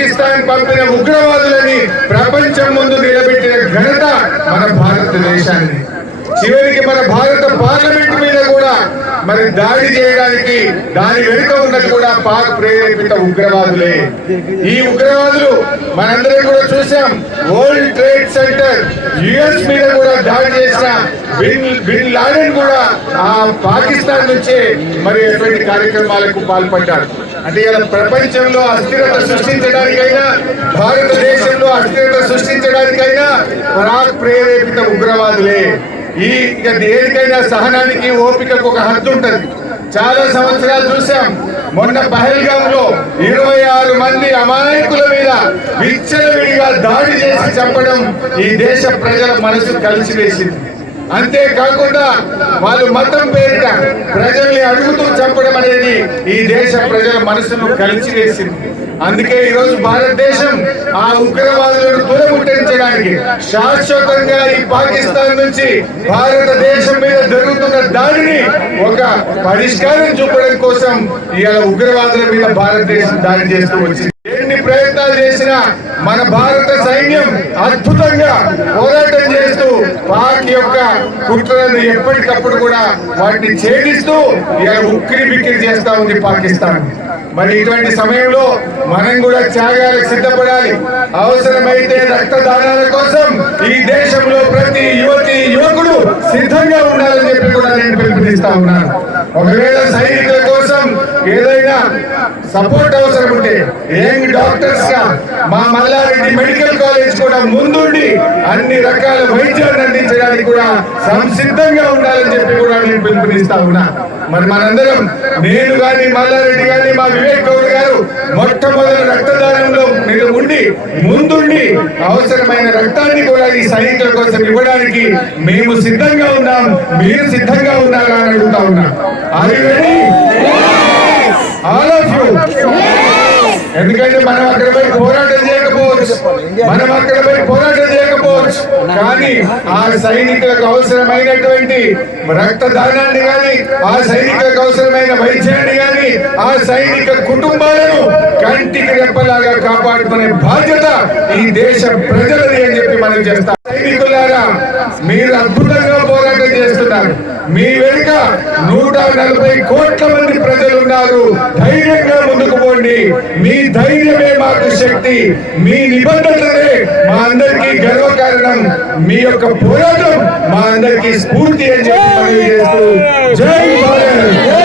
పాకిస్తాన్ పంపిన ఉగ్రవాదులని ప్రపంచం ముందు నిలబెట్టిన ఘనత మన భారతదేశాన్ని. చివరికి మన భారత పార్లమెంట్ మీద కూడా మరి దాడి చేయడానికి దాని వెనుక ఉన్నది కూడా పాక్ ప్రేరేపిత ఉగ్రవాదులే. ఈ ఉగ్రవాదులు మనందరం కూడా చూసాం. వరల్డ్ ట్రేడ్ సెంటర్ యుఎస్ మీద కూడా దాడి చేసిన బిన్ లాడెన్ కూడా ఆ పాకిస్తాన్ నుంచే మరి ఎటువంటి కార్యక్రమాలకు పాల్పడ్డారు. అంటే ఇలా ప్రపంచంలో అస్థిరత సృష్టించడానికైనా భారతదేశంలో అస్థిరత సృష్టించడానికైనా పాక్ ప్రేరేపిత ఉగ్రవాదులే. ఇక దేనికైనా సహనానికి ఓపికకు ఒక హద్దు ఉంటది. చాలా సంవత్సరాలు చూసాం. మొన్న పహల్గామ్ లో 26 మంది అమాయకుల మీద విచ్చలవిడిగా దాడి చేసి చంపడం ఈ దేశ ప్రజల మనసు కలిసివేసింది. అంతేకాకుండా వాళ్ళు మతం పేరిట ప్రజల్ని అడుగుతూ చంపడం అనేది ఈ దేశ ప్రజల మనసును కలిసివేసింది. అందుకే ఈరోజు భారతదేశం ఆ ఉగ్రవాదులను తులముట్టించడానికి శాశ్వతంగా ఈ పాకిస్తాన్ నుంచి భారతదేశం మీద జరుగుతున్న దాడిని ఒక పరిష్కారం చూపడం కోసం ఇవాళ ఉగ్రవాదుల మీద భారతదేశం దాడి చేస్తూ వచ్చింది. ఎన్ని ప్రయత్నాలు చేసినా మన భారత సైన్యం అద్భుతంగా పోరాటం చేస్తూ పాక్ యొక్క కుట్రలను ఎప్పటికప్పుడు కూడా వాటిని ఛేదిస్తూ ఇలా ఉక్కిరి బిక్కిరి చేస్తా ఉంది పాకిస్తాన్. మరి ఇటువంటి సమయంలో మనం కూడా త్యాగాలకు సిద్ధపడాలి. అవసరమైతే రక్తదానాల కోసం ఈ దేశంలో ప్రతి యువతి యువకుడు సిద్ధంగా ఉండాలని చెప్పి కూడా నేను పిలుపునిస్తా ఉన్నాను. ఒకవేళ సైనికుల కోసం ఏదైనా సపోర్ట్ అవసరం ఉంటే యంగ్ డాక్టర్స్ గా మా మల్లారెడ్డి మెడికల్ కాలేజ్ కూడా ముందుండి అన్ని రకాల వైద్యాన్ని అందించడానికి కూడా సంసిద్ధంగా ఉండాలని చెప్పి కూడా నేను పిలుపునిస్తా ఉన్నా. మరి మనందరం, నేను గాని మల్లారెడ్డి గాని మా వివేక్ గౌడ్ గారు మొట్టమొదటి రక్తదానంలో ఉండి ముందుండి అవసరమైన రక్తాన్ని కూడా ఈ సైనికుల కోసం ఇవ్వడానికి మేము సిద్ధంగా ఉన్నాం. మీరు సిద్ధంగా ఉన్నారా అని అడుగుతా ఉన్నా. Are you ready? All of you. ఎందుకంటే మనం అక్కడ పోయి పోరాటం చేయకపోవచ్చు, కానీ ఆ సైనికులకు అవసరమైనటువంటి రక్తదానాన్ని కానీ, ఆ సైనికులకు అవసరమైన వైద్యాన్ని కానీ, ఆ సైనిక కుటుంబాలను కంటికి రెప్పలాగా కాపాడుకునే బాధ్యత ఈ దేశ ప్రజలది అని చెప్పి మనం చేస్తాం. సైనికులారా, మీరు అద్భుతంగా పోరాటం చేస్తున్నారు. మీ వెనుక 140 కోట్ల మంది ప్రజలు ఉన్నారు. ధైర్యంగా ముందుకు పోండి. మీ ధైర్యమే మాకు శక్తి, మీ నిబద్ధతలే మా అందరికీ గర్వకారణం, మీ యొక్క పోరాటం మా అందరికీ స్ఫూర్తి అని చెప్పి జై భారత్.